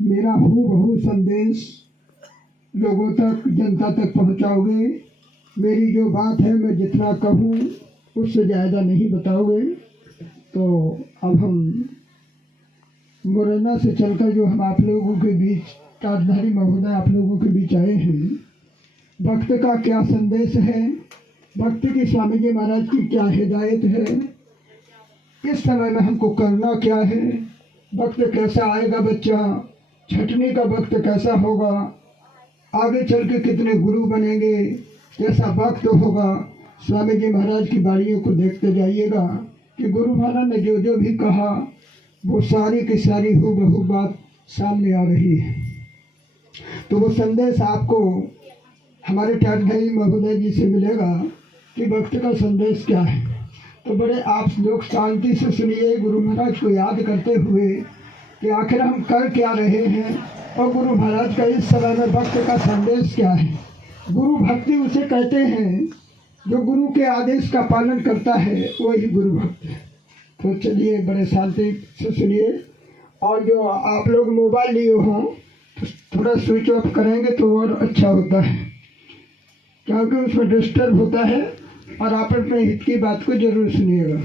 मेरा हूबहू संदेश लोगों तक, जनता तक पहुंचाओगे। मेरी जो बात है मैं जितना कहूँ उससे ज़्यादा नहीं बताओगे। तो अब हम मुरैना से चलकर जो हम आप लोगों के बीच, ताजधारी महोदय आप लोगों के बीच आए हैं, भक्त का क्या संदेश है, भक्त की स्वामी जी महाराज की क्या हिदायत है, इस समय में हमको करना क्या है, वक्त कैसा आएगा बच्चा, छटनी का वक्त कैसा होगा, आगे चल के कितने गुरु बनेंगे, कैसा वक्त होगा। स्वामी जी महाराज की बाणियों को देखते जाइएगा कि गुरु महाराज ने जो जो भी कहा वो सारी की सारी हूबहू बात सामने आ रही है। तो वो संदेश आपको हमारे ताजधारी महोदय जी से मिलेगा कि भक्त का संदेश क्या है। तो बड़े आप लोग शांति से सुनिए, गुरु महाराज को याद करते हुए कि आखिर हम कर क्या रहे हैं और गुरु महाराज का इस समय में भक्त का संदेश क्या है। गुरु भक्ति उसे कहते हैं जो गुरु के आदेश का पालन करता है, वही गुरु भक्त है। तो चलिए बड़े शांति से सुनिए, और जो आप लोग मोबाइल लिए हों तो थोड़ा स्विच ऑफ करेंगे तो और अच्छा होता है, क्योंकि उसमें डिस्टर्ब होता है। और आप अपने हित की बात को जरूर सुनिएगा।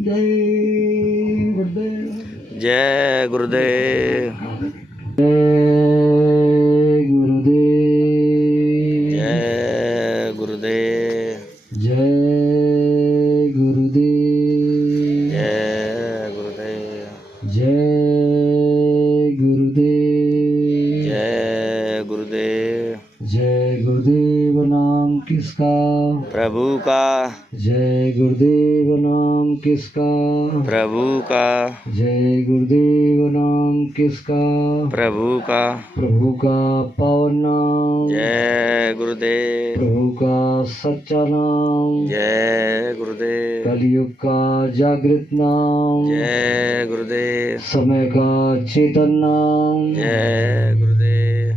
जय गुरुदेव, जय गुरुदेव, जय गुरुदेव, जय गुरुदेव, जय गुरुदेव, जय गुरुदेव, जय गुरुदेव, जय गुरुदेव। जय गुरुदेव नाम किसका, प्रभु का, जय गुरुदेव नाम किसका, प्रभु का, जय गुरुदेव नाम किसका, प्रभु का, प्रभु का पावन नाम, जय गुरुदेव, प्रभु का सच्चा नाम, जय गुरुदेव, कलयुग का जागृत नाम, जय गुरुदेव, समय का चेतन नाम। जय गुरुदेव।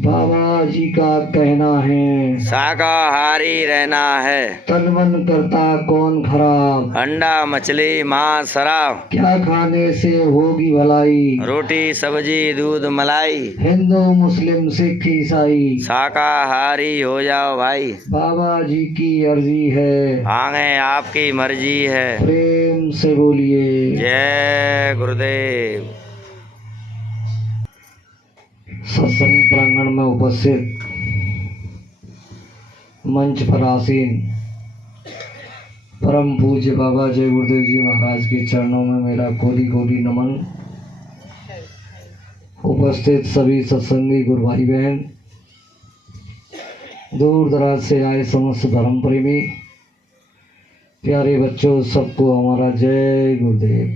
बाबा जी का कहना है, शाकाहारी रहना है, तन मन करता कौन खराब, अंडा मछली मांस शराब, क्या खाने से होगी भलाई, रोटी सब्जी दूध मलाई, हिंदू मुस्लिम सिख ईसाई, शाकाहारी हो जाओ भाई, बाबा जी की अर्जी है, आगे आपकी मर्जी है। प्रेम से बोलिए। जय गुरुदेव। सत्संग प्रांगण में उपस्थित मंच पर आसीन परम पूज्य बाबा जय गुरुदेव जी महाराज के चरणों में मेरा कोटि कोटि नमन। उपस्थित सभी सत्संगी गुरु भाई बहन, दूर दराज से आए समस्त धर्म प्रेमी प्यारे बच्चों, सबको हमारा जय गुरुदेव।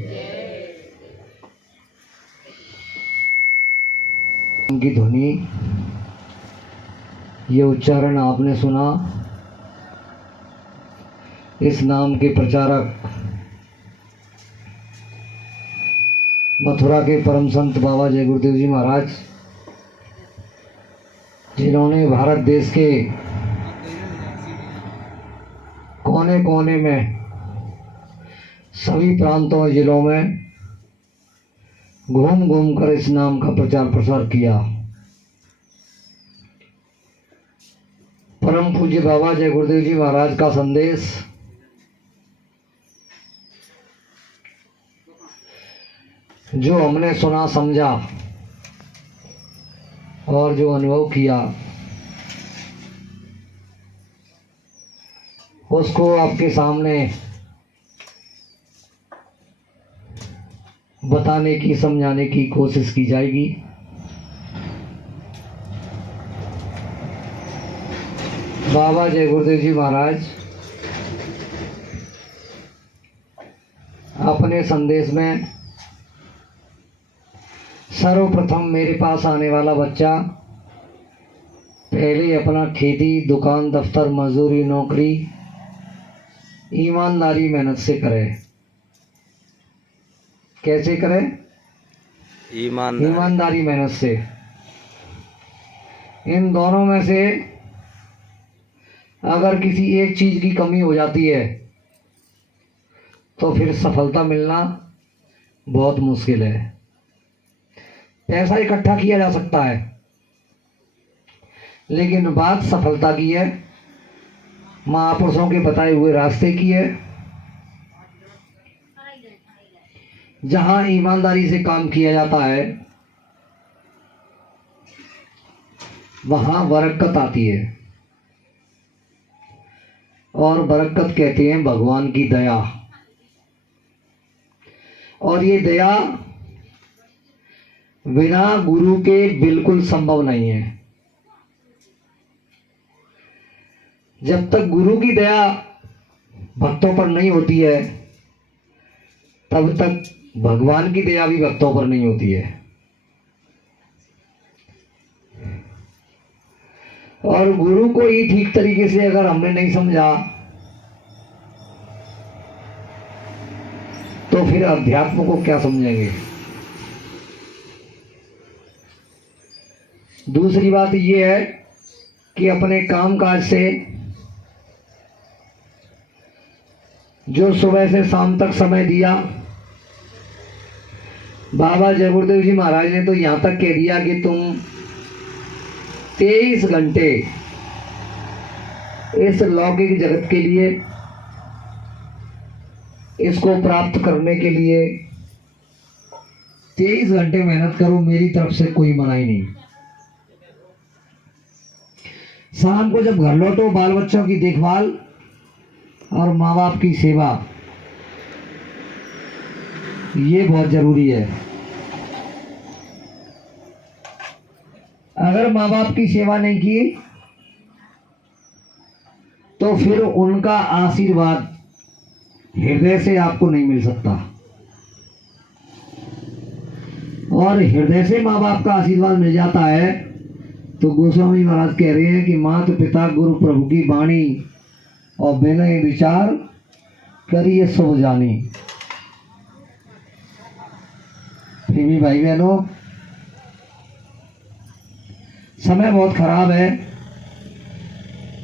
की ध्वनि, ये उच्चारण आपने सुना। इस नाम के प्रचारक मथुरा के परम संत बाबा जय गुरुदेव जी महाराज, जिन्होंने भारत देश के कोने कोने में सभी प्रांतों जिलों में घूम घूम कर इस नाम का प्रचार प्रसार किया। परम पूज्य बाबा जय गुरुदेव जी महाराज का संदेश जो हमने सुना समझा और जो अनुभव किया, उसको आपके सामने बताने की, समझाने की कोशिश की जाएगी। बाबा जय गुरुदेव जी महाराज अपने संदेश में सर्वप्रथम मेरे पास आने वाला बच्चा पहले अपना खेती, दुकान, दफ्तर, मजदूरी, नौकरी ईमानदारी मेहनत से करे। कैसे करे? ईमानदारी मेहनत से। इन दोनों में से अगर किसी एक चीज की कमी हो जाती है तो फिर सफलता मिलना बहुत मुश्किल है। पैसा इकट्ठा किया जा सकता है, लेकिन बात सफलता की है, महापुरुषों के बताए हुए रास्ते की है। जहां ईमानदारी से काम किया जाता है वहां बरकत आती है, और बरकत कहते हैं भगवान की दया। और ये दया बिना गुरु के बिल्कुल संभव नहीं है। जब तक गुरु की दया भक्तों पर नहीं होती है, तब तक भगवान की दया भी भक्तों पर नहीं होती है। और गुरु को ही ठीक तरीके से अगर हमने नहीं समझा, तो फिर अध्यात्म को क्या समझेंगे। दूसरी बात यह है कि अपने कामकाज से जो सुबह से शाम तक समय दिया, बाबा जय गुरुदेव जी महाराज ने तो यहां तक कह दिया कि तुम 23 घंटे इस लौकिक जगत के लिए, इसको प्राप्त करने के लिए 23 घंटे मेहनत करो, मेरी तरफ से कोई मनाही नहीं। शाम को जब घर लौटो, बाल बच्चों की देखभाल और माँ बाप की सेवा, ये बहुत जरूरी है। अगर माँ बाप की सेवा नहीं की तो फिर उनका आशीर्वाद हृदय से आपको नहीं मिल सकता। और हृदय से माँ बाप का आशीर्वाद मिल जाता है तो गोस्वामी महाराज कह रहे हैं कि मात पिता गुरु प्रभु की वाणी और बिनय विचार करिए सब जानी। फिर भी भाई बहनों, समय बहुत खराब है।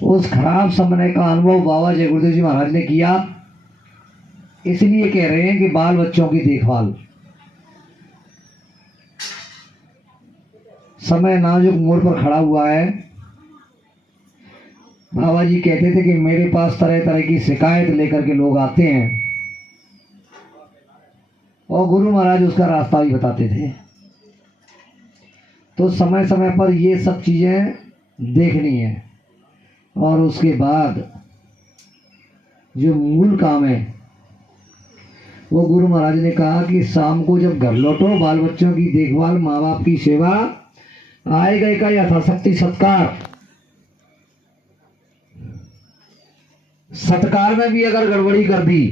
उस खराब समय का अनुभव बाबा जय गुरुदेव जी महाराज ने किया, इसलिए कह रहे हैं कि बाल बच्चों की देखभाल। समय नाजुक मोड़ पर खड़ा हुआ है। बाबा जी कहते थे कि मेरे पास तरह तरह की शिकायत लेकर के लोग आते हैं, और गुरु महाराज उसका रास्ता भी बताते थे। तो समय समय पर ये सब चीज़ें देखनी है, और उसके बाद जो मूल काम है वो गुरु महाराज ने कहा कि शाम को जब घर लौटो, बाल बच्चों की देखभाल, माँ बाप की सेवा, आए गए का यथाशक्ति सत्कार। सत्कार में भी अगर गड़बड़ी कर दी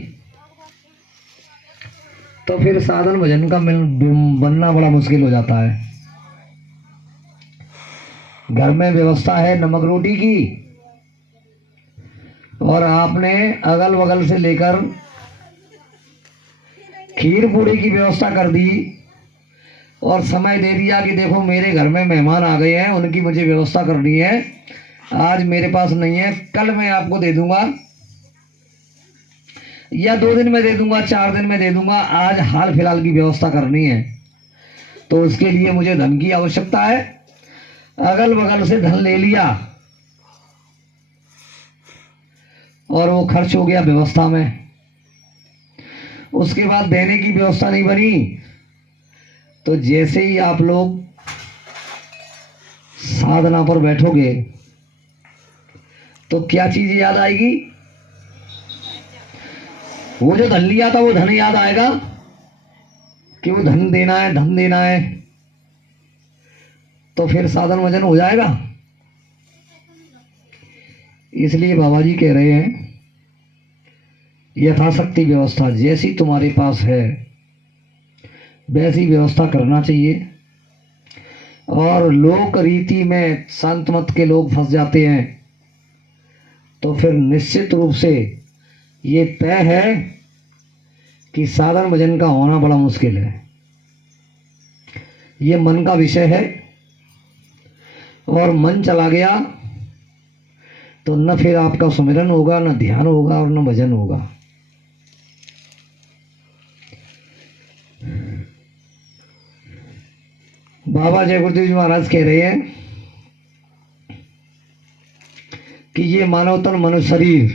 तो फिर साधन भजन का बनना बड़ा मुश्किल हो जाता है। घर में व्यवस्था है नमक रोटी की, और आपने अगल बगल से लेकर खीर पूड़ी की व्यवस्था कर दी, और समय दे दिया कि देखो मेरे घर में मेहमान आ गए हैं, उनकी मुझे व्यवस्था करनी है, आज मेरे पास नहीं है, कल मैं आपको दे दूंगा, या 2 दिन में दे दूंगा, 4 दिन में दे दूंगा, आज हाल फिलहाल की व्यवस्था करनी है, तो उसके लिए मुझे धन की आवश्यकता है। अगल बगल से धन ले लिया और वो खर्च हो गया व्यवस्था में। उसके बाद देने की व्यवस्था नहीं बनी, तो जैसे ही आप लोग साधना पर बैठोगे तो क्या चीज याद आएगी? वो जो धन लिया था वो धन याद आएगा कि वो धन देना है, धन देना है, तो फिर साधन वजन हो जाएगा। इसलिए बाबा जी कह रहे हैं यथाशक्ति व्यवस्था, जैसी तुम्हारे पास है वैसी व्यवस्था करना चाहिए। और लोक रीति में संत मत के लोग फंस जाते हैं, तो फिर निश्चित रूप से ये तय है कि साधन भजन का होना बड़ा मुश्किल है। ये मन का विषय है, और मन चला गया तो न फिर आपका सुमिरन होगा, न ध्यान होगा, और न भजन होगा। बाबा जय गुरुदेव जी महाराज कह रहे हैं कि ये मानव तन मनुष्य शरीर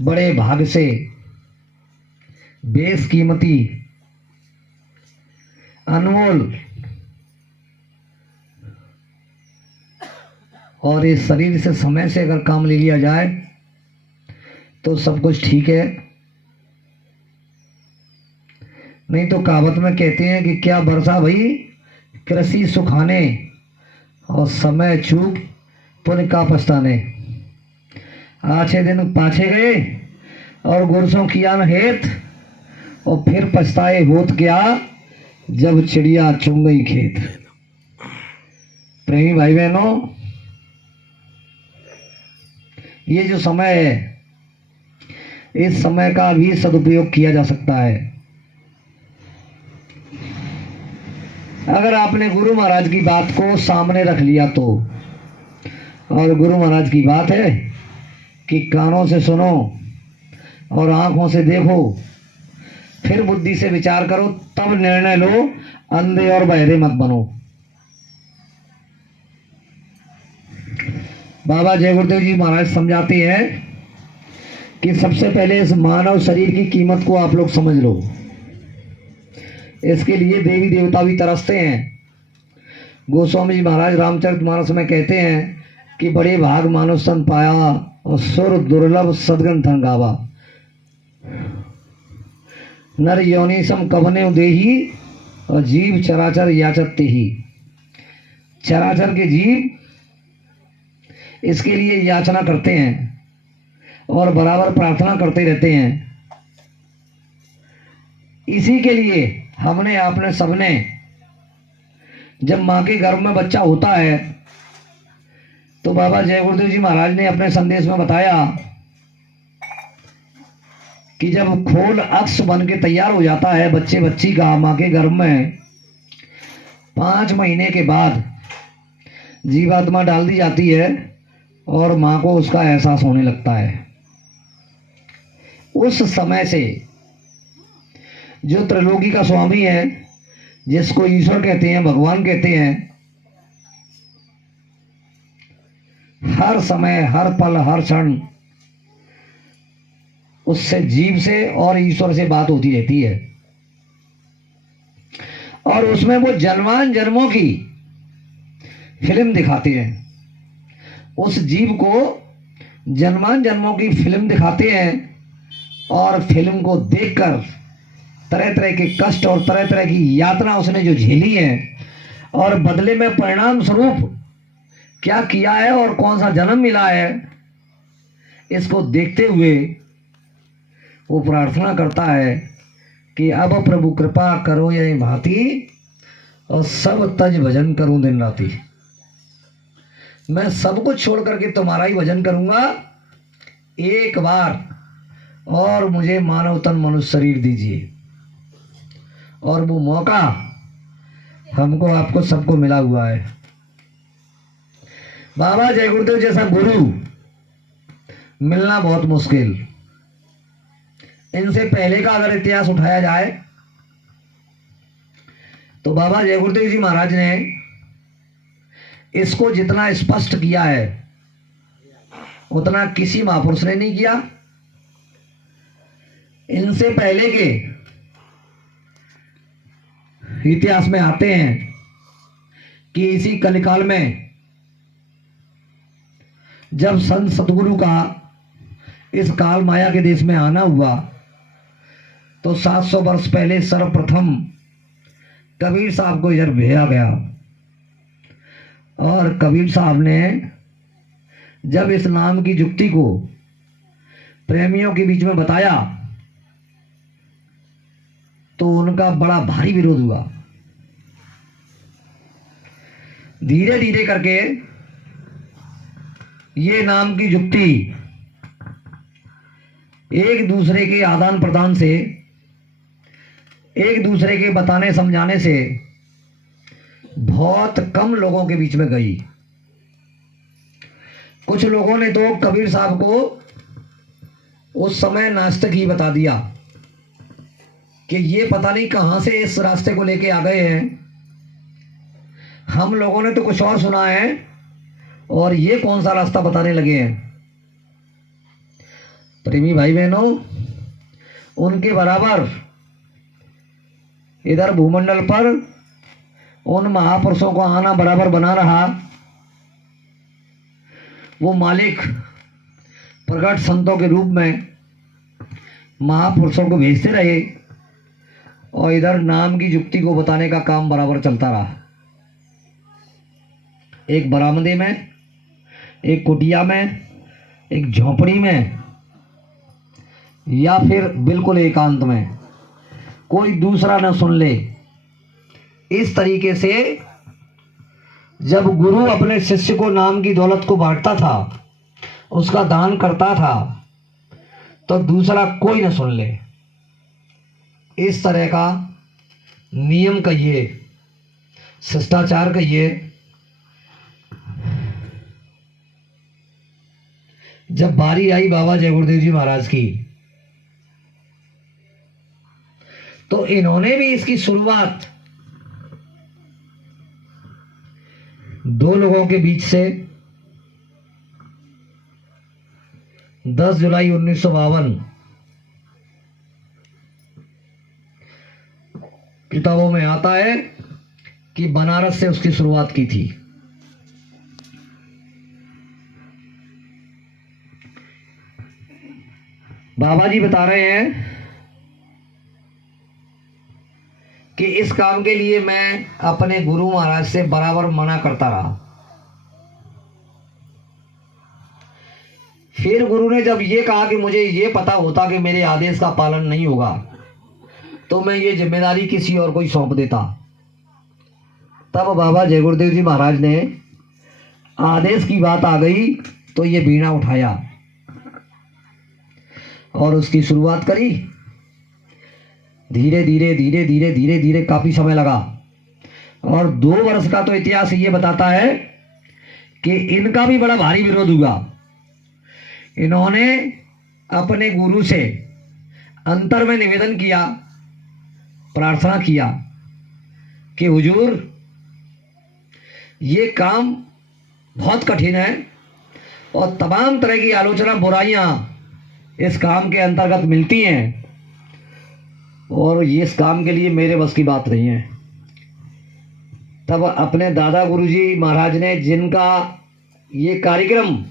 बड़े भाग से बेशकीमती अनमोल और इस शरीर से समय से अगर काम ले लिया जाए तो सब कुछ ठीक है, नहीं तो कहावत में कहते हैं कि क्या बरसा भई कृषि सुखाने और समय चूक पुण्य का पछताने। आछे दिन पाछे गए और गुरसों किया न हेत और फिर पछताए होत क्या जब चिड़िया चुंग गई खेत। प्रेमी भाई बहनों, ये जो समय है इस समय का भी सदुपयोग किया जा सकता है। अगर आपने गुरु महाराज की बात को सामने रख लिया तो, और गुरु महाराज की बात है कि कानों से सुनो और आंखों से देखो, फिर बुद्धि से विचार करो, तब निर्णय लो, अंधे और बहरे मत बनो। बाबा जय गुरुदेव जी महाराज समझाते हैं कि सबसे पहले इस मानव शरीर की कीमत को आप लोग समझ लो। इसके लिए देवी देवता भी तरसते हैं। गोस्वामी जी महाराज रामचरितमानस में कहते हैं कि बड़े भाग मानव सन पाया और सुर दुर्लभ सदगन थन गावा। नर योनि सम कवने देही और जीव चराचर याचते ही। चराचर के जीव इसके लिए याचना करते हैं और बराबर प्रार्थना करते रहते हैं। इसी के लिए हमने आपने सबने जब माँ के गर्भ में बच्चा होता है तो बाबा जय गुरुदेव जी महाराज ने अपने संदेश में बताया कि जब खोल अक्ष बन के तैयार हो जाता है बच्चे बच्ची का माँ के गर्भ में, 5 महीने के बाद जीवात्मा डाल दी जाती है और माँ को उसका एहसास होने लगता है। उस समय से जो त्रिलोकी का स्वामी है, जिसको ईश्वर कहते हैं, भगवान कहते हैं, हर समय हर पल हर क्षण उससे जीव से और ईश्वर से बात होती रहती है। और उसमें वो जन्मान जन्मों की फिल्म दिखाते हैं। उस जीव को जन्मान जन्मों की फिल्म दिखाते हैं और फिल्म को देखकर तरह तरह के कष्ट और तरह तरह की यातना उसने जो झेली है और बदले में परिणाम स्वरूप क्या किया है और कौन सा जन्म मिला है, इसको देखते हुए वो प्रार्थना करता है कि अब प्रभु कृपा करो ये भांति और सब तज भजन करूं दिन राती। मैं सब कुछ छोड़ करके तुम्हारा ही भजन करूंगा एक बार, और मुझे मानव तन मनुष्य शरीर दीजिए। और वो मौका हमको आपको सबको मिला हुआ है। बाबा जय गुरुदेव जैसा गुरु मिलना बहुत मुश्किल। इनसे पहले का अगर इतिहास उठाया जाए तो बाबा जय गुरुदेव जी महाराज ने इसको जितना स्पष्ट किया है उतना किसी महापुरुष ने नहीं किया। इनसे पहले के इतिहास में आते हैं कि इसी कलिकाल में जब संत सतगुरु का इस काल माया के देश में आना हुआ तो 700 वर्ष पहले सर्वप्रथम कबीर साहब को इधर भेजा गया। और कबीर साहब ने जब इस नाम की जुक्ति को प्रेमियों के बीच में बताया तो उनका बड़ा भारी विरोध हुआ। धीरे धीरे करके ये नाम की जुक्ति एक दूसरे के आदान प्रदान से, एक दूसरे के बताने समझाने से बहुत कम लोगों के बीच में गई। कुछ लोगों ने तो कबीर साहब को उस समय नास्तिक ही बता दिया। कि ये पता नहीं कहाँ से इस रास्ते को लेके आ गए हैं। हम लोगों ने तो कुछ और सुना है और ये कौन सा रास्ता बताने लगे हैं। प्रेमी भाई बहनों, उनके बराबर इधर भूमंडल पर उन महापुरुषों को आना बराबर बना रहा वो मालिक प्रकट संतों के रूप में महापुरुषों को भेजते रहे और इधर नाम की युक्ति को बताने का काम बराबर चलता रहा। एक बरामदे में, एक कुटिया में, एक झोपड़ी में या फिर बिल्कुल एकांत में, कोई दूसरा न सुन ले। इस तरीके से जब गुरु अपने शिष्य को नाम की दौलत को बांटता था, उसका दान करता था, तो दूसरा कोई न सुन ले। इस तरह का नियम कहिए, शिष्टाचार कहिए, जब बारी आई बाबा जय गुरुदेव जी महाराज की, तो इन्होंने भी इसकी शुरुआत दो लोगों के बीच से 10 जुलाई 1952 किताबों में आता है कि बनारस से उसकी शुरुआत की थी। बाबा जी बता रहे हैं कि इस काम के लिए मैं अपने गुरु महाराज से बराबर मना करता रहा। फिर गुरु ने जब ये कहा कि मुझे ये पता होता कि मेरे आदेश का पालन नहीं होगा तो मैं ये जिम्मेदारी किसी और को ही सौंप देता। तब बाबा जय गुरुदेव जी महाराज ने आदेश की बात आ गई तो ये बीणा उठाया और उसकी शुरुआत करी। धीरे धीरे धीरे धीरे धीरे धीरे काफी समय लगा और 2 वर्ष का तो इतिहास ये बताता है कि इनका भी बड़ा भारी विरोध हुआ। इन्होंने अपने गुरु से अंतर में निवेदन किया, प्रार्थना किया कि हुजूर ये काम बहुत कठिन है और तमाम तरह की आलोचना, बुराइयां इस काम के अंतर्गत मिलती हैं और ये इस काम के लिए मेरे बस की बात नहीं है। तब अपने दादा गुरुजी महाराज ने, जिनका ये कार्यक्रम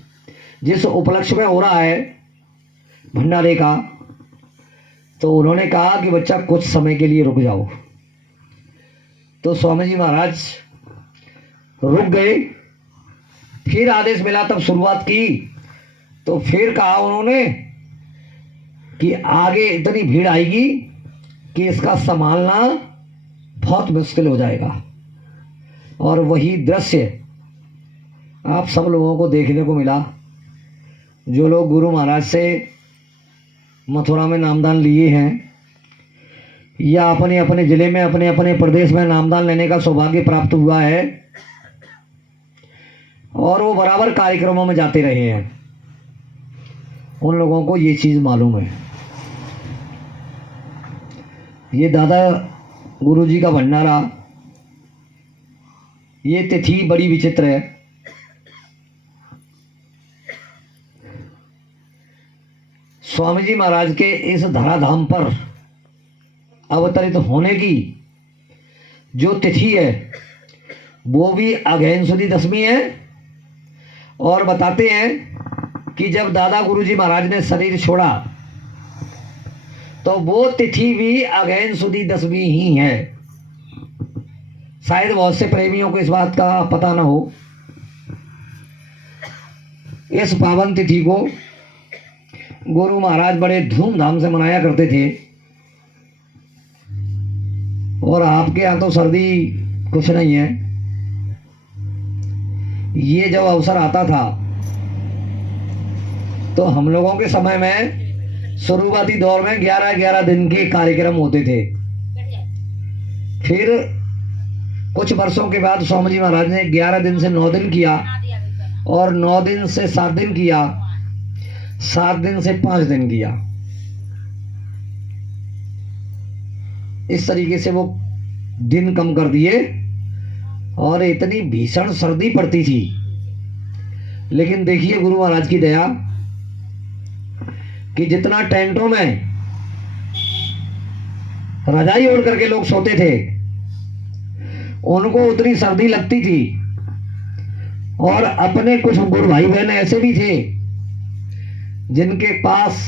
जिस उपलक्ष्य में हो रहा है भंडारे का, तो उन्होंने कहा कि बच्चा कुछ समय के लिए रुक जाओ। तो स्वामी जी महाराज रुक गए। फिर आदेश मिला, तब शुरुआत की। तो फिर कहा उन्होंने कि आगे इतनी भीड़ आएगी कि इसका संभालना बहुत मुश्किल हो जाएगा। और वही दृश्य आप सब लोगों को देखने को मिला। जो लोग गुरु महाराज से मथुरा में नामदान लिए हैं या अपने अपने ज़िले में, अपने अपने प्रदेश में नामदान लेने का सौभाग्य प्राप्त हुआ है और वो बराबर कार्यक्रमों में जाते रहे हैं, उन लोगों को ये चीज़ मालूम है। ये दादा गुरुजी का भंडारा, ये तिथि बड़ी विचित्र है। स्वामी जी महाराज के इस धराधाम पर अवतरित होने की जो तिथि है वो भी अगहन सुदी दशमी है। और बताते हैं कि जब दादा गुरुजी महाराज ने शरीर छोड़ा तो वो तिथि भी अगहन सुदी दशमी ही है। शायद बहुत से प्रेमियों को इस बात का पता ना हो। इस पावन तिथि को गुरु महाराज बड़े धूमधाम से मनाया करते थे और आपके यहाँ तो सर्दी कुछ नहीं है। ये जब अवसर आता था तो हम लोगों के समय में शुरुआती दौर में 11-11 दिन के कार्यक्रम होते थे। फिर कुछ वर्षों के बाद स्वामी जी महाराज ने 11 दिन से 9 दिन किया और 9 दिन से 7 दिन किया, 7 दिन से 5 दिन किया। इस तरीके से वो दिन कम कर दिए और इतनी भीषण सर्दी पड़ती थी। लेकिन देखिए गुरु महाराज की दया कि जितना टेंटों में रजाई ओढ़ करके लोग सोते थे उनको उतनी सर्दी लगती थी। और अपने कुछ गुरु भाई बहन ऐसे भी थे जिनके पास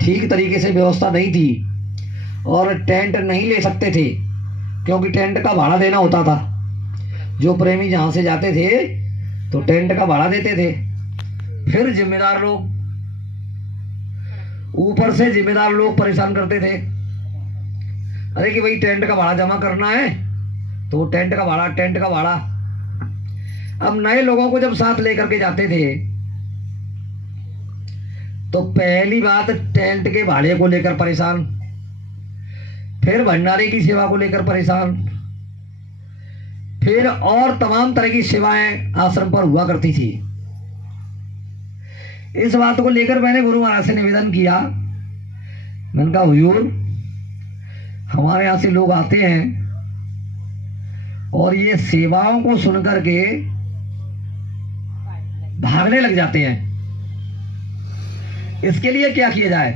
ठीक तरीके से व्यवस्था नहीं थी और टेंट नहीं ले सकते थे, क्योंकि टेंट का भाड़ा देना होता था। जो प्रेमी जहां से जाते थे तो टेंट का भाड़ा देते थे। फिर जिम्मेदार लोग, ऊपर से जिम्मेदार लोग परेशान करते थे, अरे कि भाई टेंट का भाड़ा जमा करना है, तो टेंट का भाड़ा। अब नए लोगों को जब साथ लेकर के जाते थे तो पहली बात टेंट के भाड़े को लेकर परेशान, फिर भंडारे की सेवा को लेकर परेशान, फिर और तमाम तरह की सेवाएं आश्रम पर हुआ करती थी। इस बात को लेकर मैंने गुरु महाराज से निवेदन किया। मैंने कहा हुजूर, हमारे यहां से लोग आते हैं और ये सेवाओं को सुनकर के भागने लग जाते हैं, इसके लिए क्या किया जाए?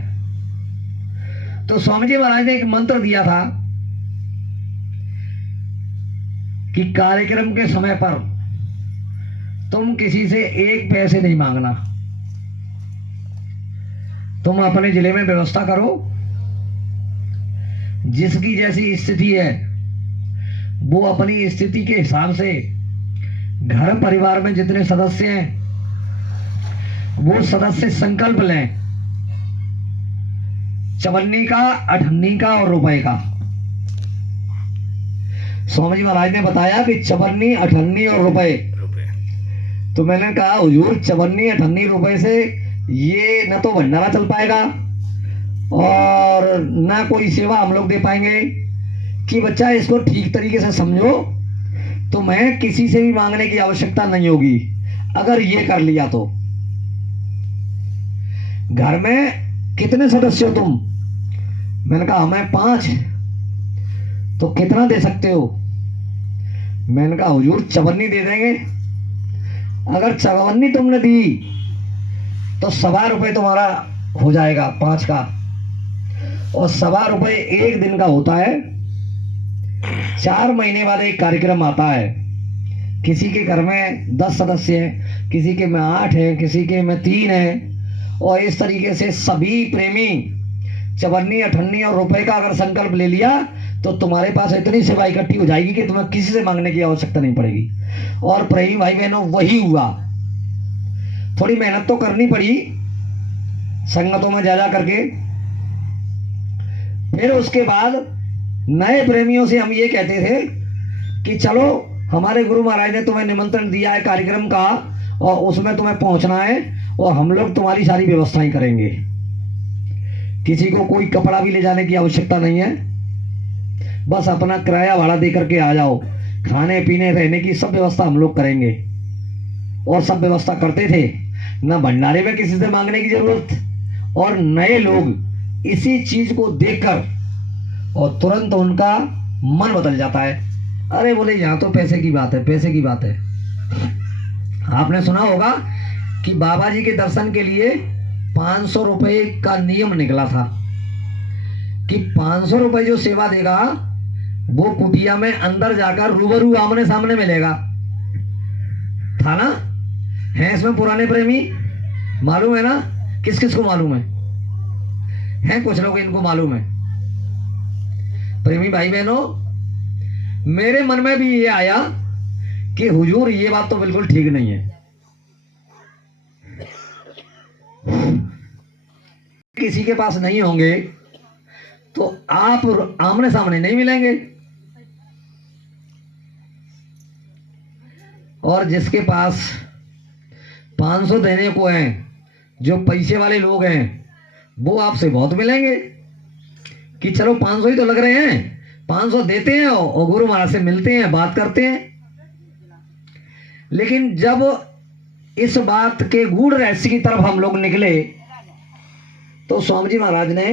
तो स्वामी जी महाराज ने एक मंत्र दिया था कि कार्यक्रम के समय पर तुम किसी से एक पैसे नहीं मांगना, तुम अपने जिले में व्यवस्था करो, जिसकी जैसी स्थिति है वो अपनी स्थिति के हिसाब से घर परिवार में जितने सदस्य हैं वो सदस्य संकल्प लें, चवन्नी का, अठन्नी का और रुपए का। स्वामी जी महाराज ने बताया कि चवन्नी, अठन्नी और रुपए। तो मैंने कहा हुजूर, चवन्नी अठन्नी रुपए से ये न तो भंडारा चल पाएगा और ना कोई सेवा हम लोग दे पाएंगे। कि बच्चा इसको ठीक तरीके से समझो, तो मैं किसी से भी मांगने की आवश्यकता नहीं होगी अगर ये कर लिया तो। घर में कितने सदस्य हो तुम? मैंने कहा हमें 5। तो कितना दे सकते हो? मैंने कहा हुजूर, चवन्नी दे देंगे। अगर चवन्नी तुमने दी तो ₹1.25 तुम्हारा हो जाएगा 5 का, और ₹1.25 एक दिन का होता है। 4 महीने बाद एक कार्यक्रम आता है। किसी के घर में 10 सदस्य हैं, किसी के में 8 हैं, किसी के में 3 हैं, और इस तरीके से सभी प्रेमी चवन्नी, अठन्नी और रुपए का अगर संकल्प ले लिया तो तुम्हारे पास इतनी सेवा इकट्ठी हो जाएगी कि तुम्हें किसी से मांगने की आवश्यकता नहीं पड़ेगी। और प्रेमी भाई बहनों, वही हुआ। थोड़ी मेहनत तो करनी पड़ी संगतों में जा करके। फिर उसके बाद नए प्रेमियों से हम ये कहते थे कि चलो, हमारे गुरु महाराज ने तुम्हें निमंत्रण दिया है कार्यक्रम का और उसमें तुम्हें पहुंचना है और हम लोग तुम्हारी सारी व्यवस्थाएं करेंगे। किसी को कोई कपड़ा भी ले जाने की आवश्यकता नहीं है, बस अपना किराया भाड़ा दे करके आ जाओ। खाने पीने रहने की सब व्यवस्था हम लोग करेंगे। और सब व्यवस्था करते थे, ना भंडारे में किसी से मांगने की जरूरत। और नए लोग इसी चीज को देखकर और तुरंत उनका मन बदल जाता है। अरे बोले, यहाँ तो पैसे की बात है, पैसे की बात है। आपने सुना होगा कि बाबा जी के दर्शन के लिए 500 रुपए का नियम निकला था कि 500 रुपए जो सेवा देगा वो कुटिया में अंदर जाकर रूबरू आमने सामने मिलेगा। था ना? है इसमें पुराने प्रेमी? मालूम है ना? किस किस को मालूम है कुछ लोग इनको मालूम है। प्रेमी भाई बहनों, मेरे मन में भी ये आया कि हुजूर, ये बात तो बिल्कुल ठीक नहीं है। किसी के पास नहीं होंगे तो आप आमने सामने नहीं मिलेंगे, और जिसके पास 500 देने को हैं, जो पैसे वाले लोग हैं, वो आपसे बहुत मिलेंगे कि चलो 500 ही तो लग रहे हैं, 500 देते हैं और गुरु महाराज से मिलते हैं, बात करते हैं। लेकिन जब इस बात के गूढ़ रहस्य की तरफ हम लोग निकले तो स्वामी जी महाराज ने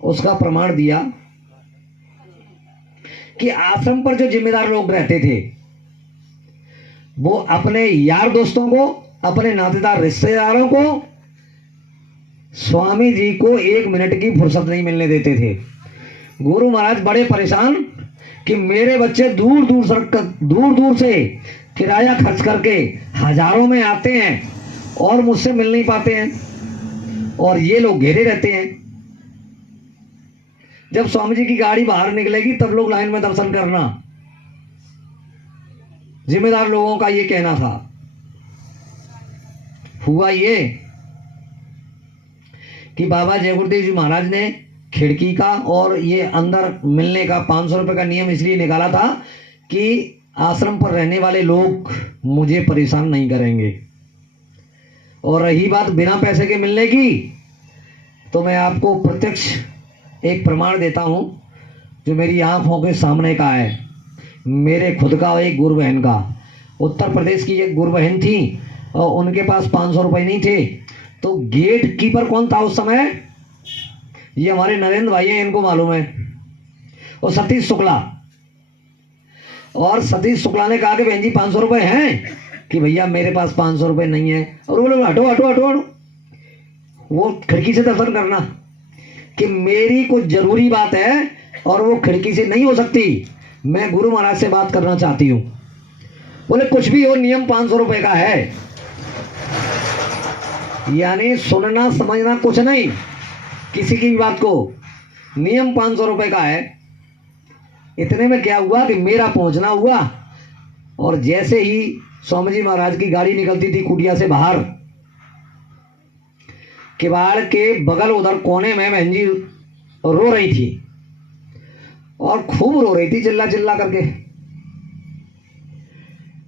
उसका प्रमाण दिया कि आश्रम पर जो जिम्मेदार लोग रहते थे वो अपने यार दोस्तों को, अपने नातेदार रिश्तेदारों को स्वामी जी को 1 मिनट की फुर्सत नहीं मिलने देते थे। गुरु महाराज बड़े परेशान कि मेरे बच्चे दूर दूर से किराया खर्च करके हजारों में आते हैं और मुझसे मिल नहीं पाते हैं, और ये लोग घेरे रहते हैं। जब स्वामी जी की गाड़ी बाहर निकलेगी तब लोग लाइन में दर्शन करना, जिम्मेदार लोगों का ये कहना था। हुआ ये कि बाबा जय गुरुदेव जी महाराज ने खिड़की का और ये अंदर मिलने का 500 रुपए का नियम इसलिए निकाला था कि आश्रम पर रहने वाले लोग मुझे परेशान नहीं करेंगे। और रही बात बिना पैसे के मिलने की, तो मैं आपको प्रत्यक्ष एक प्रमाण देता हूं जो मेरी आंखों के सामने का है, मेरे खुद का और एक गुरु बहन का। उत्तर प्रदेश की एक गुरु बहन थी और उनके पास 500 रुपए नहीं थे, तो गेट कीपर कौन था उस समय? ये हमारे नरेंद्र भाई हैं, इनको मालूम है, और सतीश शुक्ला। और सतीश शुक्ला ने कहा कि बहन जी 500 रुपए हैं? कि भैया मेरे पास 500 रुपए नहीं है। और वो लोग हटो हटो हटो हटो, वो खिड़की से दर्शन करना, कि मेरी कुछ जरूरी बात है और वो खिड़की से नहीं हो सकती, मैं गुरु महाराज से बात करना चाहती हूँ। बोले कुछ भी हो, नियम 500 रुपए का है। यानी सुनना समझना कुछ नहीं, किसी की भी बात को, नियम 500 रुपए का है। इतने में क्या हुआ कि मेरा पहुंचना हुआ, और जैसे ही स्वामी जी महाराज की गाड़ी निकलती थी कुटिया से बाहर, किवाड़ के बगल उधर कोने में बहन जी रो रही थी, और खूब रो रही थी चिल्ला चिल्ला करके।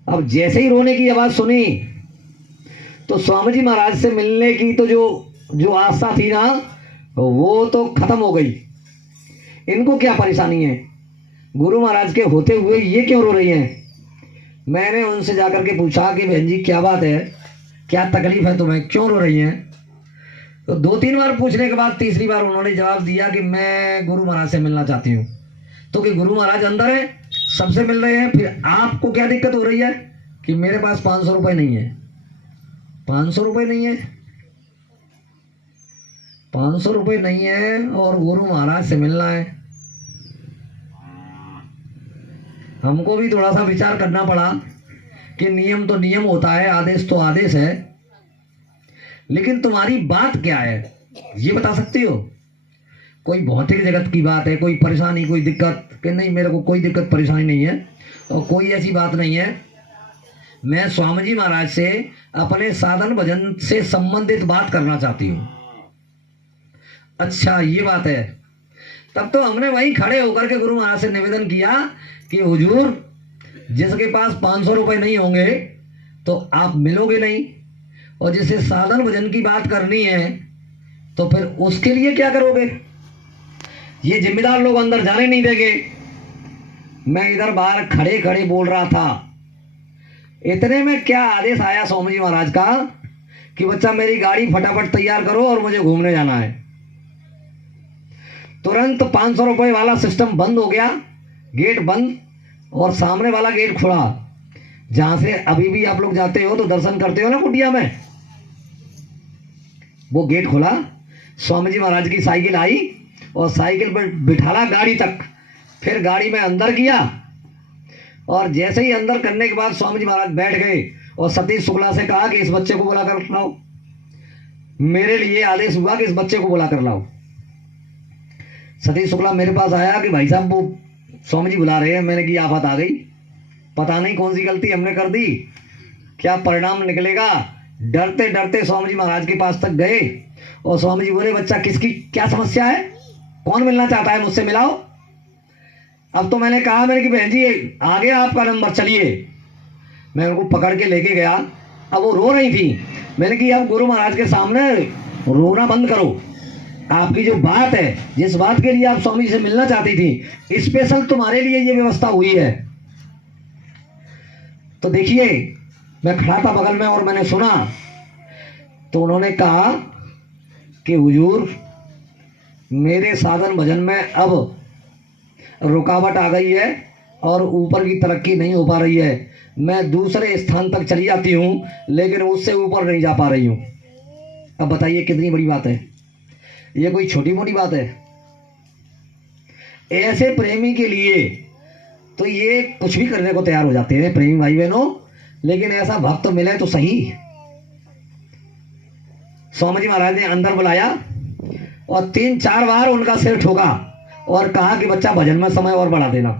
अब जैसे ही रोने की आवाज सुनी तो स्वामी जी महाराज से मिलने की तो जो आस्था थी ना, वो तो खत्म हो गई। इनको क्या परेशानी है, गुरु महाराज के होते हुए ये क्यों रो रही हैं? मैंने उनसे जाकर के पूछा कि बहन जी क्या बात है, क्या तकलीफ है तुम्हें, क्यों रो रही हैं? तो 2-3 बार पूछने के बाद तीसरी बार उन्होंने जवाब दिया कि मैं गुरु महाराज से मिलना चाहती हूँ। तो कि गुरु महाराज अंदर है, सबसे मिल रहे हैं, फिर आपको क्या दिक्कत हो रही है? कि मेरे पास 500 रुपए नहीं है। 500 रुपए नहीं है, 500 रुपए नहीं है और गुरु महाराज से मिलना है। हमको भी थोड़ा सा विचार करना पड़ा कि नियम तो नियम होता है, आदेश तो आदेश है, लेकिन तुम्हारी बात क्या है ये बता सकती हो? कोई भौतिक जगत की बात है, कोई परेशानी, कोई दिक्कत? कि नहीं, मेरे को कोई दिक्कत परेशानी नहीं है और कोई ऐसी बात नहीं है, मैं स्वामी जी महाराज से अपने साधन भजन से संबंधित बात करना चाहती हूँ। अच्छा ये बात है। तब तो हमने वहीं खड़े होकर के गुरु महाराज से निवेदन किया कि हुजूर, जिसके पास 500 रुपए नहीं होंगे तो आप मिलोगे नहीं, और जिसे साधन भजन की बात करनी है तो फिर उसके लिए क्या करोगे? ये जिम्मेदार लोग अंदर जाने नहीं देंगे। मैं इधर बाहर खड़े खड़े बोल रहा था, इतने में क्या आदेश आया स्वामी जी महाराज का कि बच्चा मेरी गाड़ी फटाफट तैयार करो और मुझे घूमने जाना है। तुरंत 500 रुपए वाला सिस्टम बंद हो गया, गेट बंद, और सामने वाला गेट खुला, जहां से अभी भी आप लोग जाते हो तो दर्शन करते हो ना कुटिया में, वो गेट खुला। स्वामी जी महाराज की साइकिल आई और साइकिल पर बिठाला गाड़ी तक, फिर गाड़ी में अंदर किया, और जैसे ही अंदर करने के बाद स्वामी जी महाराज बैठ गए और सतीश शुक्ला से कहा कि इस बच्चे को बुला कर लाओ। मेरे लिए आदेश हुआ कि इस बच्चे को बुला कर लाओ। सतीश शुक्ला मेरे पास आया कि भाई साहब वो स्वामी जी बुला रहे हैं। मैंने की आफत आ गई, पता नहीं कौन सी गलती हमने कर दी, क्या परिणाम निकलेगा। डरते डरते स्वामी जी महाराज के पास तक गए और स्वामी जी बोले, बच्चा किसकी क्या समस्या है, कौन मिलना चाहता है, मुझसे मिलाओ। अब तो मैंने कहा, मैंने कि बहन जी आ गया आपका नंबर, चलिए। मैं उनको पकड़ के लेके गया। अब वो रो रही थी। मैंने कि अब गुरु महाराज के सामने रोना बंद करो, आपकी जो बात है, जिस बात के लिए आप स्वामी जी से मिलना चाहती थी, स्पेशल तुम्हारे लिए ये व्यवस्था हुई है। तो देखिए, मैं खड़ा था बगल में और मैंने सुना, तो उन्होंने कहा कि हुजूर, मेरे साधन भजन में अब रुकावट आ गई है और ऊपर की तरक्की नहीं हो पा रही है। मैं दूसरे स्थान तक चली जाती हूँ लेकिन उससे ऊपर नहीं जा पा रही हूँ। अब बताइए कितनी बड़ी बात है, ये कोई छोटी मोटी बात है? ऐसे प्रेमी के लिए तो ये कुछ भी करने को तैयार हो जाते हैं प्रेमी भाई बहनों, लेकिन ऐसा भक्त मिले तो सही। स्वामी जी महाराज ने अंदर बुलाया और 3-4 बार उनका सिर ठोका और कहा कि बच्चा भजन में समय और बढ़ा देना।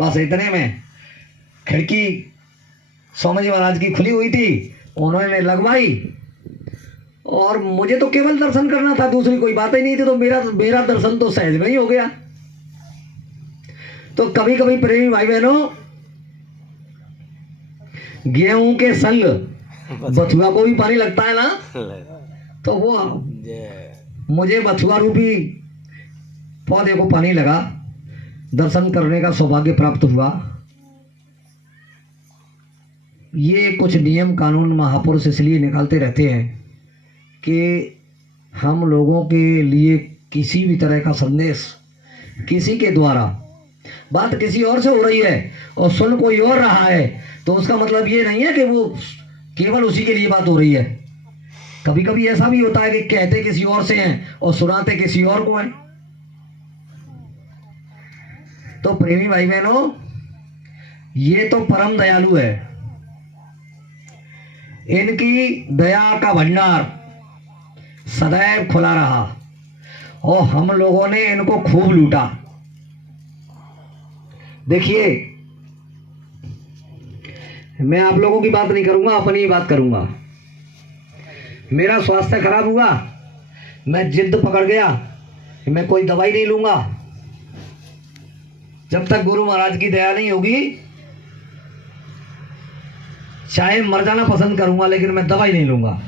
बस इतने में खिड़की स्वामी जी महाराज की खुली हुई थी, उन्होंने लगवाई और मुझे तो केवल दर्शन करना था, दूसरी कोई बात ही नहीं थी। तो मेरा दर्शन तो सहज में ही हो गया। तो कभी कभी प्रेमी भाई बहनों, गेहूं के संग बथुआ को भी पानी लगता है ना, तो वो मुझे बथुआ रूपी पौधे को पानी लगा, दर्शन करने का सौभाग्य प्राप्त हुआ। ये कुछ नियम कानून महापुरुष इसलिए निकालते रहते हैं कि हम लोगों के लिए किसी भी तरह का संदेश किसी के द्वारा, बात किसी और से हो रही है और सुन कोई और रहा है, तो उसका मतलब ये नहीं है कि वो केवल उसी के लिए बात हो रही है। कभी कभी ऐसा भी होता है कि कहते किसी और से हैं और सुनाते किसी और को हैं। तो प्रेमी भाई बहनों, ये तो परम दयालु है, इनकी दया का भंडार सदैव खुला रहा और हम लोगों ने इनको खूब लूटा। देखिए, मैं आप लोगों की बात नहीं करूंगा, अपनी ही बात करूंगा। मेरा स्वास्थ्य खराब हुआ, मैं जिद पकड़ गया कि मैं कोई दवाई नहीं लूंगा जब तक गुरु महाराज की दया नहीं होगी। चाहे मर जाना पसंद करूंगा लेकिन मैं दवाई नहीं लूंगा।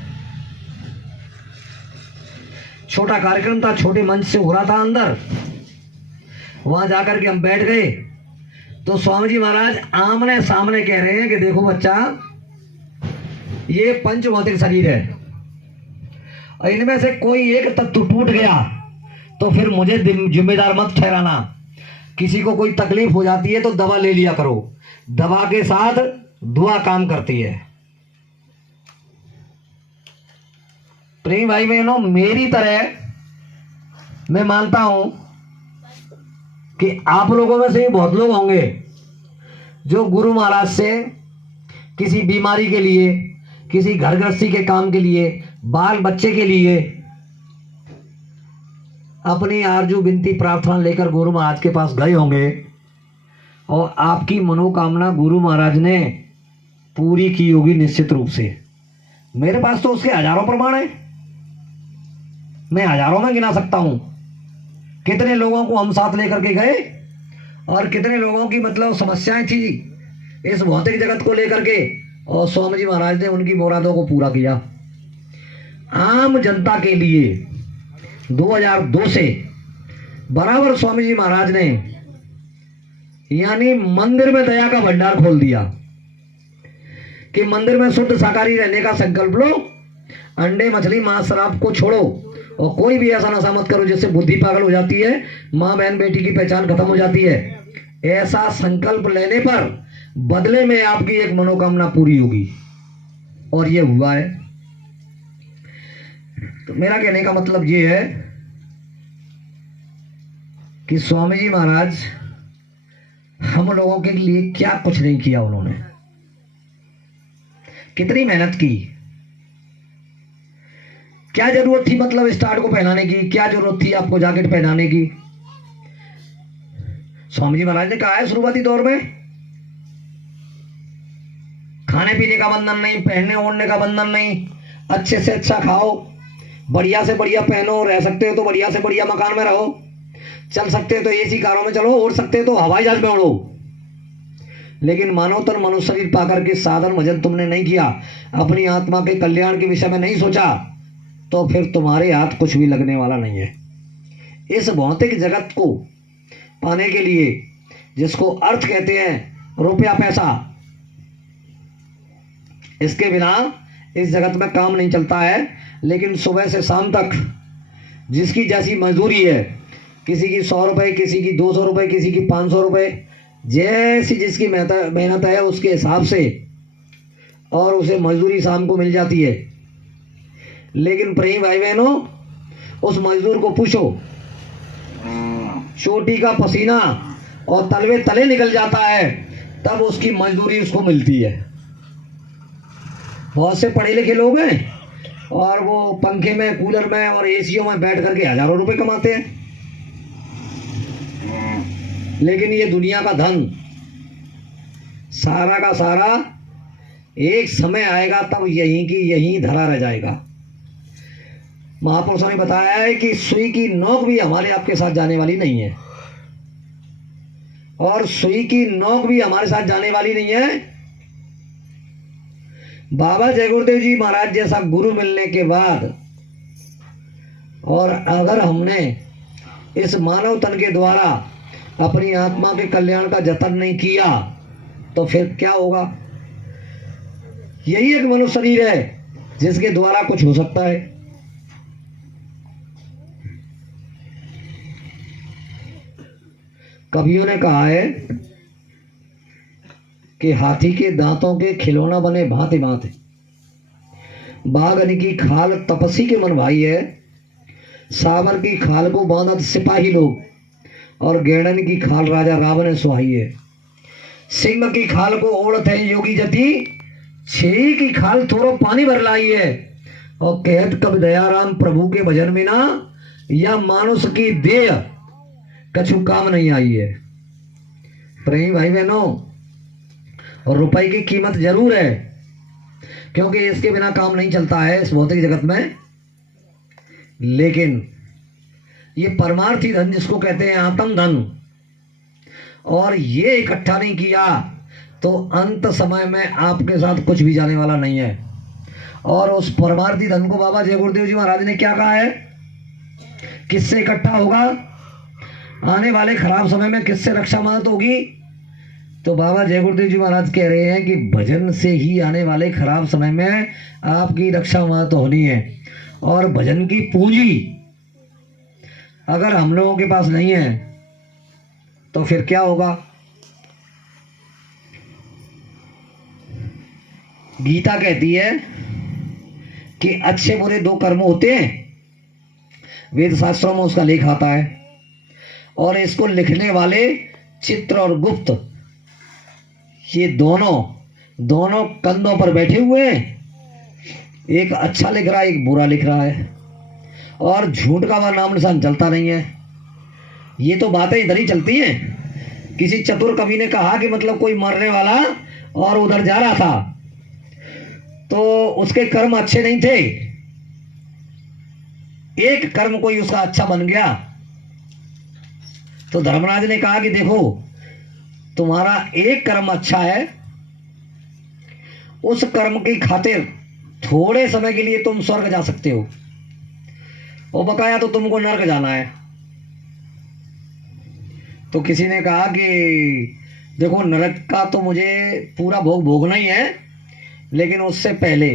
छोटा कार्यक्रम था, छोटे मंच से हो रहा था अंदर, वहां जाकर के हम बैठ गए तो स्वामी जी महाराज आमने सामने कह रहे हैं कि देखो बच्चा, ये पंच भौतिक शरीर है और इनमें से कोई एक तत्व टूट गया तो फिर मुझे जिम्मेदार मत ठहराना। किसी को कोई तकलीफ हो जाती है तो दवा ले लिया करो, दवा के साथ दुआ काम करती है। प्रेमी भाई बहनों, मेरी तरह मैं मानता हूं कि आप लोगों में से बहुत लोग होंगे जो गुरु महाराज से किसी बीमारी के लिए, किसी घर गृहस्थी के काम के लिए, बाल बच्चे के लिए अपनी आरजू विनती प्रार्थना लेकर गुरु महाराज के पास गए होंगे और आपकी मनोकामना गुरु महाराज ने पूरी की होगी निश्चित रूप से। मेरे पास तो उसके हजारों प्रमाण है, मैं हजारों में गिना सकता हूं। कितने लोगों को हम साथ लेकर के गए और कितने लोगों की मतलब समस्याएं थी इस भौतिक जगत को लेकर के, और स्वामी जी महाराज ने उनकी मुरादों को पूरा किया। आम जनता के लिए 2002 से बराबर स्वामी जी महाराज ने यानी मंदिर में दया का भंडार खोल दिया कि मंदिर में शुद्ध शाकाहारी रहने का संकल्प लो, अंडे मछली मांस शराब को छोड़ो और कोई भी ऐसा नशा मत करो जिससे बुद्धि पागल हो जाती है, माँ बहन बेटी की पहचान खत्म हो जाती है। ऐसा संकल्प लेने पर बदले में आपकी एक मनोकामना पूरी होगी और ये हुआ है। तो मेरा कहने का मतलब ये है कि स्वामी जी महाराज हम लोगों के लिए क्या कुछ नहीं किया, उन्होंने कितनी मेहनत की। क्या जरूरत थी मतलब स्टार्ट को पहनाने की, क्या जरूरत थी आपको जैकेट पहनाने की? स्वामी जी महाराज ने कहा है शुरुआती दौर में खाने पीने का बंधन नहीं, पहनने ओढ़ने का बंधन नहीं, अच्छे से अच्छा खाओ, बढ़िया से बढ़िया पहनो, रह सकते हो तो बढ़िया से बढ़िया मकान में रहो, चल सकते हो तो एसी कारों में चलो, उड़ सकते हो तो हवाई जहाज में उड़ो। लेकिन मानव तन मनुष्य शरीर पाकर के साधन भजन तुमने नहीं किया, अपनी आत्मा के कल्याण के विषय में नहीं सोचा, तो फिर तुम्हारे हाथ कुछ भी लगने वाला नहीं है। इस भौतिक जगत को पाने के लिए, जिसको अर्थ कहते हैं रुपया पैसा, इसके बिना इस जगत में काम नहीं चलता है। लेकिन सुबह से शाम तक जिसकी जैसी मजदूरी है, किसी की 100 रुपये, किसी की 200 रुपये, किसी की 500 रुपये, जैसी जिसकी मेहनत है उसके हिसाब से, और उसे मजदूरी शाम को मिल जाती है। लेकिन प्रेम भाई बहनों, उस मजदूर को पूछो, चोटी का पसीना और तलवे तले निकल जाता है, तब उसकी मजदूरी उसको मिलती है। बहुत से पढ़े लिखे लोग हैं और वो पंखे में, कूलर में और एसीओ में बैठ करके हजारों रुपए कमाते हैं। लेकिन ये दुनिया का धन सारा का सारा एक समय आएगा तब यहीं की यहीं धरा रह जाएगा। महापुरुषों ने बताया है कि सुई की नोक भी हमारे आपके साथ जाने वाली नहीं है, और सुई की नोक भी हमारे साथ जाने वाली नहीं है। बाबा जय गुरुदेव जी महाराज जैसा गुरु मिलने के बाद, और अगर हमने इस मानव तन के द्वारा अपनी आत्मा के कल्याण का जतन नहीं किया तो फिर क्या होगा। यही एक मनुष्य शरीर है जिसके द्वारा कुछ हो सकता है। कवियों ने कहा है कि हाथी के दांतों के खिलौना बने भांति भांति, बाघन की खाल तपस्वी के मन भाई है, सावर की खाल को बांधत सिपाही लोग, और गेड़न की खाल राजा रावण सुहाई है। सिंह की खाल को ओढ़त है योगी जति, छेरी की खाल थोड़ो पानी भर लाई है, और कहत कब दयाराम प्रभु के भजन में ना, या मानुष की देह कछु काम नहीं आई है। प्रेमी भाई बहनों, और रुपए की कीमत जरूर है, क्योंकि इसके बिना काम नहीं चलता है इस भौतिक जगत में। लेकिन ये परमार्थी धन जिसको कहते हैं आत्म धन, और ये इकट्ठा नहीं किया तो अंत समय में आपके साथ कुछ भी जाने वाला नहीं है। और उस परमार्थी धन को बाबा जय गुरुदेव जी महाराज ने क्या कहा है, किससे इकट्ठा होगा, आने वाले खराब समय में किससे रक्षा मदद होगी। तो बाबा जय गुरुदेव जी महाराज कह रहे हैं कि भजन से ही आने वाले खराब समय में आपकी रक्षा मदद होनी है। और भजन की पूंजी अगर हम लोगों के पास नहीं है तो फिर क्या होगा। गीता कहती है कि अच्छे बुरे दो कर्म होते हैं, वेद शास्त्रों में उसका लेख आता है, और इसको लिखने वाले चित्र और गुप्त, ये दोनों कंधों पर बैठे हुए हैं। एक अच्छा लिख रहा है, एक बुरा लिख रहा है, और झूठ का वह नाम निशान चलता नहीं है। ये तो बातें इधर ही चलती हैं। किसी चतुर कवि ने कहा कि मतलब कोई मरने वाला और उधर जा रहा था, तो उसके कर्म अच्छे नहीं थे, एक कर्म कोई उसका अच्छा बन गया। तो धर्मराज ने कहा कि देखो, तुम्हारा एक कर्म अच्छा है, उस कर्म की खातिर थोड़े समय के लिए तुम स्वर्ग जा सकते हो, और बकाया तो तुमको नरक जाना है। तो किसी ने कहा कि देखो, नरक का तो मुझे पूरा भोग भोगना ही है, लेकिन उससे पहले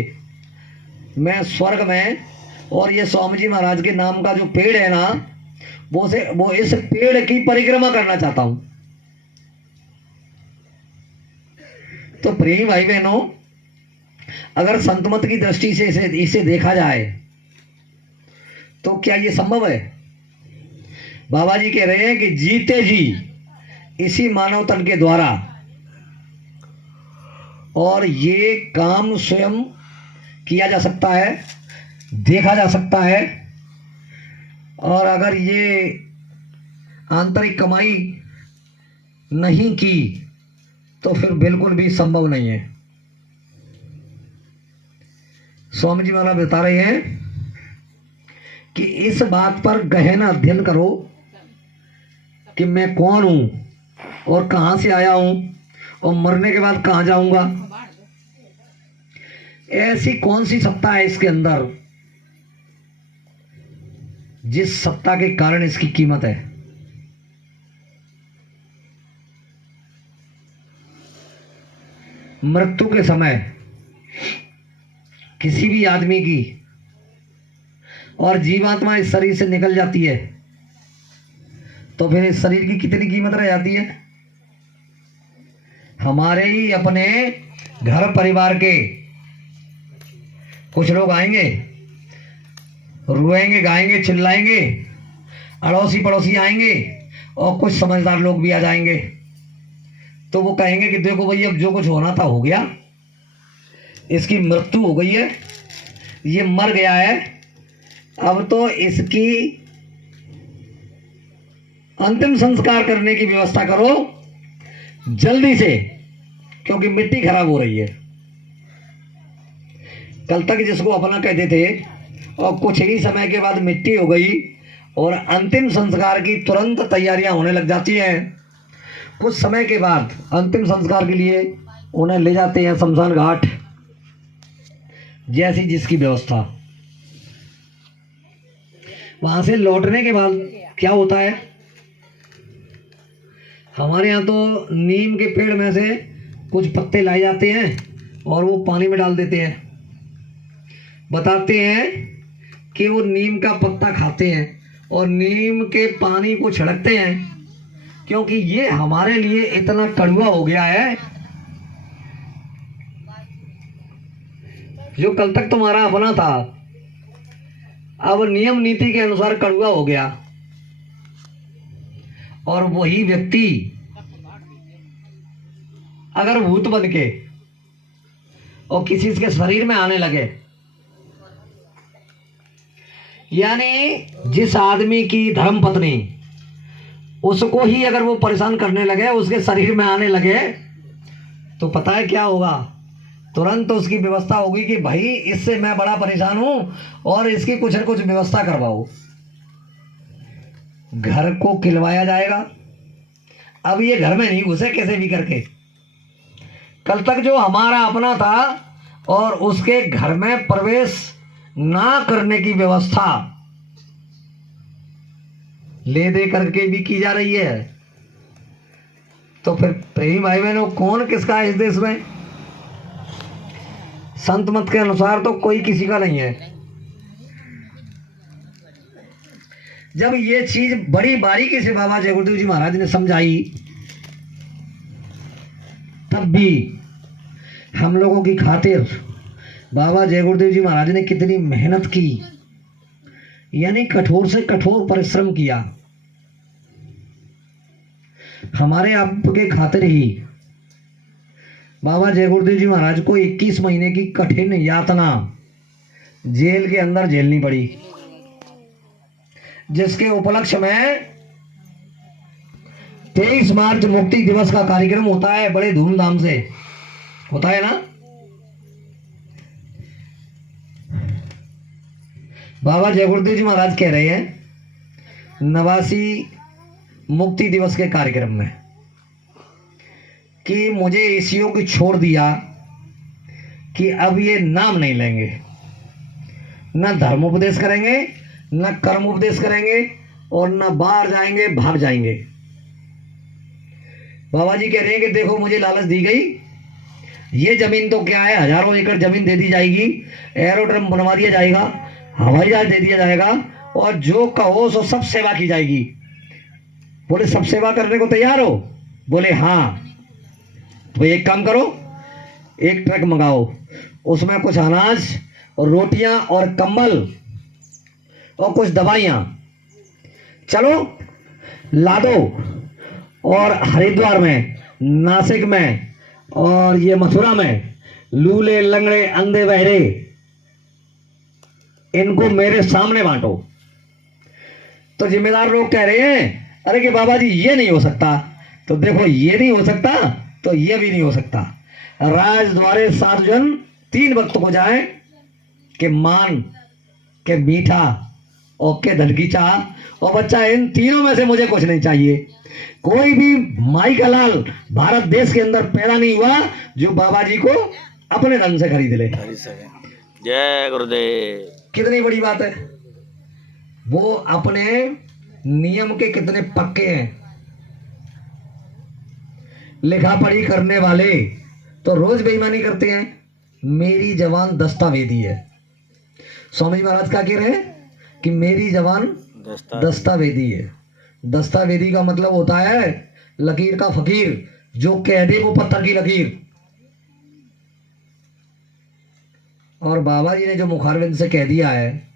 मैं स्वर्ग में, और ये स्वामी जी महाराज के नाम का जो पेड़ है ना, वो इस पेड़ की परिक्रमा करना चाहता हूं। तो प्रेम भाई बहनों, अगर संतमत की दृष्टि से इसे देखा जाए तो क्या ये संभव है। बाबा जी कह रहे हैं कि जीते जी इसी मानव तन के द्वारा, और ये काम स्वयं किया जा सकता है, देखा जा सकता है। और अगर ये आंतरिक कमाई नहीं की तो फिर बिल्कुल भी संभव नहीं है। स्वामी जी महाराज बता रहे हैं कि इस बात पर गहन अध्ययन करो कि मैं कौन हूं और कहां से आया हूं और मरने के बाद कहां जाऊंगा। ऐसी कौन सी सत्ता है इसके अंदर जिस सत्ता के कारण इसकी कीमत है। मृत्यु के समय किसी भी आदमी की और जीवात्मा इस शरीर से निकल जाती है तो फिर इस शरीर की कितनी कीमत रह जाती है। हमारे ही अपने घर परिवार के कुछ लोग आएंगे, रोएंगे, गाएंगे, चिल्लाएंगे, अड़ोसी पड़ोसी आएंगे और कुछ समझदार लोग भी आ जाएंगे। तो वो कहेंगे कि देखो भाई, अब जो कुछ होना था हो गया, इसकी मृत्यु हो गई है, ये मर गया है, अब तो इसकी अंतिम संस्कार करने की व्यवस्था करो जल्दी से, क्योंकि मिट्टी खराब हो रही है। कल तक जिसको अपना कहते थे और कुछ ही समय के बाद मिट्टी हो गई और अंतिम संस्कार की तुरंत तैयारियां होने लग जाती हैं। कुछ समय के बाद अंतिम संस्कार के लिए उन्हें ले जाते हैं शमशान घाट, जैसी जिसकी व्यवस्था। वहां से लौटने के बाद क्या होता है, हमारे यहाँ तो नीम के पेड़ में से कुछ पत्ते लाए जाते हैं और वो पानी में डाल देते हैं। बताते हैं कि वो नीम का पत्ता खाते हैं और नीम के पानी को छिड़कते हैं, क्योंकि ये हमारे लिए इतना कड़वा हो गया है, जो कल तक तुम्हारा अपना था अब नियम नीति के अनुसार कड़वा हो गया। और वही व्यक्ति अगर भूत बन के और किसी के शरीर में आने लगे, यानी जिस आदमी की धर्मपत्नी उसको ही अगर वो परेशान करने लगे, उसके शरीर में आने लगे, तो पता है क्या होगा, तुरंत उसकी व्यवस्था होगी कि भाई इससे मैं बड़ा परेशान हूं और इसकी कुछ न कुछ व्यवस्था करवाओ। घर को खिलवाया जाएगा। अब ये घर में नहीं घुसे कैसे भी करके। कल तक जो हमारा अपना था और उसके घर में प्रवेश ना करने की व्यवस्था ले दे करके भी की जा रही है। तो फिर प्रेमी भाई बहनों, कौन किसका है इस देश में? संत मत के अनुसार तो कोई किसी का नहीं है। जब ये चीज बड़ी बारीकी से बाबा जय गुरुदेव जी महाराज ने समझाई, तब भी हम लोगों की खातिर बाबा जय गुरुदेव जी महाराज ने कितनी मेहनत की, यानी कठोर से कठोर परिश्रम किया। हमारे आपके खातिर ही बाबा जय गुरुदेव जी महाराज को 21 महीने की कठिन यातना जेल के अंदर झेलनी पड़ी, जिसके उपलक्ष्य में 23 मार्च मुक्ति दिवस का कार्यक्रम होता है, बड़े धूमधाम से होता है ना। बाबा जय गुरुदेव जी महाराज कह रहे हैं 89 मुक्ति दिवस के कार्यक्रम में कि मुझे इस योग छोड़ दिया कि अब ये नाम नहीं लेंगे, न धर्म उपदेश करेंगे, न कर्म उपदेश करेंगे और न बाहर जाएंगे, भाग जाएंगे। बाबा जी कह रहे हैं कि देखो मुझे लालच दी गई, ये जमीन तो क्या है, हजारों एकड़ जमीन दे दी जाएगी, एरोड्रम बनवा दिया जाएगा, हवाई जहाज दे दिया जाएगा और जो कहो सो सब सेवा की जाएगी। बोले सब सेवा करने को तैयार हो? बोले हाँ। तो एक काम करो, एक ट्रक मंगाओ, उसमें कुछ अनाज और रोटियां और कंबल और कुछ दवाइयां, चलो ला दो। और हरिद्वार में, नासिक में और ये मथुरा में लूले लंगड़े अंधे बहरे इनको मेरे सामने बांटो। तो जिम्मेदार लोग कह रहे हैं अरे कि बाबा जी ये नहीं हो सकता। तो देखो ये नहीं हो सकता तो ये भी नहीं हो सकता। राज द्वारे सात जन 3 वक्त को जाए कि मान के मीठा और के धन की चाह और बच्चा, इन तीनों में से मुझे कुछ नहीं चाहिए। कोई भी माई का लाल भारत देश के अंदर पैदा नहीं हुआ जो बाबा जी को अपने धन से खरीद ले। जय गुरुदेव। कितनी बड़ी बात है। वो अपने नियम के कितने पक्के हैं। लिखा पढ़ी करने वाले तो रोज बेईमानी करते हैं। मेरी जवान दस्तावेदी है। स्वामी जी महाराज क्या कह रहे हैं कि मेरी जवान दस्तावेदी है। दस्तावेदी का मतलब होता है लकीर का फकीर, जो कह दे वो पत्थर की लकीर। और बाबा जी ने जो मुखारविंद से कह दिया है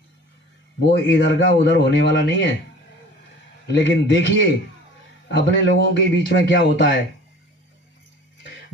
वो इधर का उधर होने वाला नहीं है। लेकिन देखिए अपने लोगों के बीच में क्या होता है।